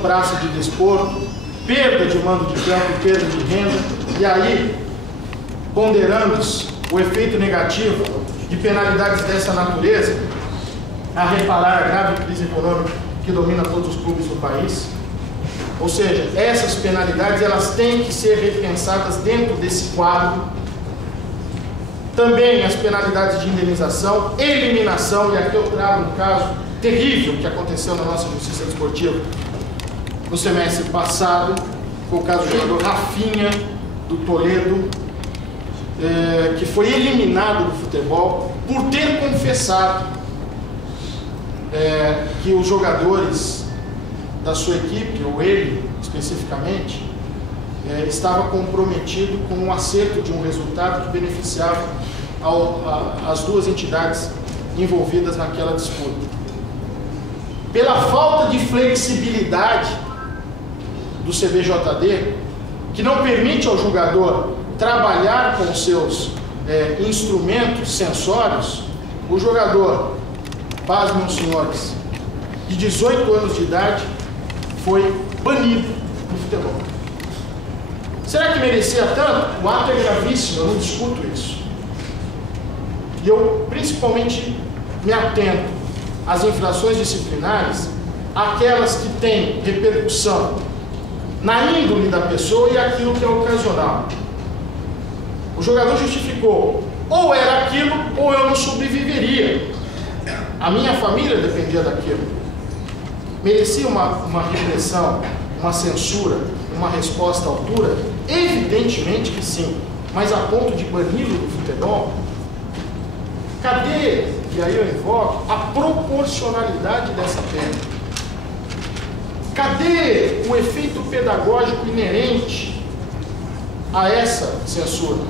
praça de desporto, perda de mando de campo, perda de renda, e aí, ponderando-se o efeito negativo de penalidades dessa natureza, a reparar a grave crise econômica que domina todos os clubes do país. Ou seja, essas penalidades elas têm que ser repensadas dentro desse quadro. Também as penalidades de indenização, eliminação, e aqui eu trago um caso terrível que aconteceu na nossa justiça desportiva no semestre passado, foi o caso do jogador Rafinha, do Toledo, que foi eliminado do futebol por ter confessado que os jogadores da sua equipe, ou ele especificamente, estava comprometido com o acerto de um resultado que beneficiava as duas entidades envolvidas naquela disputa. Pela falta de flexibilidade do CBJD, que não permite ao jogador trabalhar com seus instrumentos sensórios, o jogador, pasmem os senhores, de 18 anos de idade, foi banido do futebol. Será que merecia tanto? O ato é gravíssimo, eu não discuto isso. E eu, principalmente, me atento às infrações disciplinares, aquelas que têm repercussão na índole da pessoa e aquilo que é ocasional. O jogador justificou, ou era aquilo, ou eu não sobreviveria. A minha família dependia daquilo. Merecia uma repressão, uma censura, uma resposta à altura? Evidentemente que sim, mas a ponto de bani-lo do futebol? Cadê, e aí eu invoco, a proporcionalidade dessa pena? Cadê o efeito pedagógico inerente a essa censura?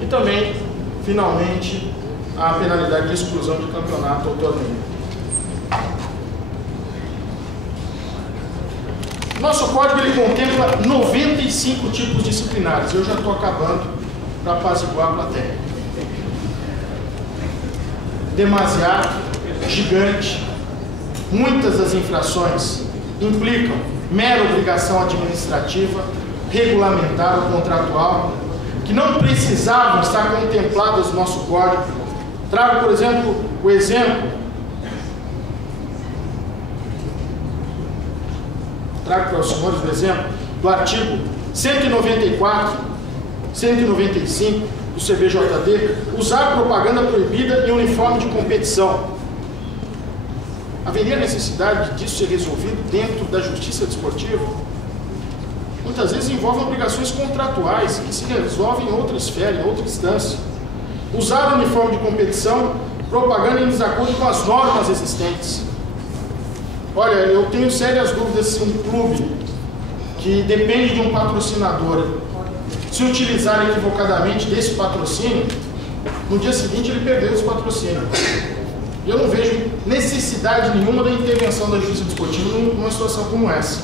E também, finalmente, a penalidade de exclusão de campeonato ou torneio. Nosso código ele contempla 95 tipos disciplinares. Eu já estou acabando para apaziguar a plateia. Demasiado, gigante. Muitas das infrações implicam mera obrigação administrativa, regulamentar ou contratual, que não precisavam estar contempladas no nosso código. Trago, por exemplo, o exemplo. Trago para os senhores o exemplo do artigo 194, 195 do CBJD, usar propaganda proibida em uniforme de competição. Haveria necessidade disso ser resolvido dentro da justiça desportiva? Muitas vezes envolvem obrigações contratuais que se resolvem em outra esfera, em outra instância. Usar o uniforme de competição, propaganda em desacordo com as normas existentes. Olha, eu tenho sérias dúvidas se um clube que depende de um patrocinador, se utilizar equivocadamente desse patrocínio, no dia seguinte ele perdeu esse patrocínio. Eu não vejo necessidade nenhuma da intervenção da justiça desportiva numa situação como essa.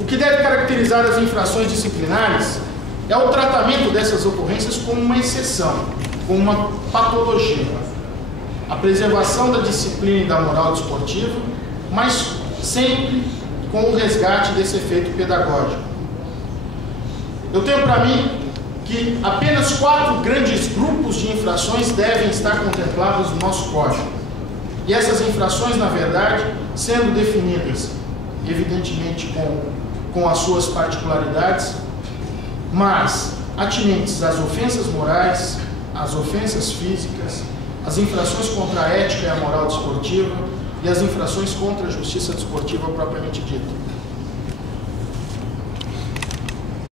O que deve caracterizar as infrações disciplinares é o tratamento dessas ocorrências como uma exceção, como uma patologia. A preservação da disciplina e da moral desportiva, mas sempre com o resgate desse efeito pedagógico. Eu tenho para mim que apenas 4 grandes grupos de infrações devem estar contemplados no nosso código. E essas infrações, na verdade, sendo definidas, evidentemente com as suas particularidades, mas atinentes às ofensas morais, às ofensas físicas, as infrações contra a ética e a moral desportiva e as infrações contra a justiça desportiva propriamente dita.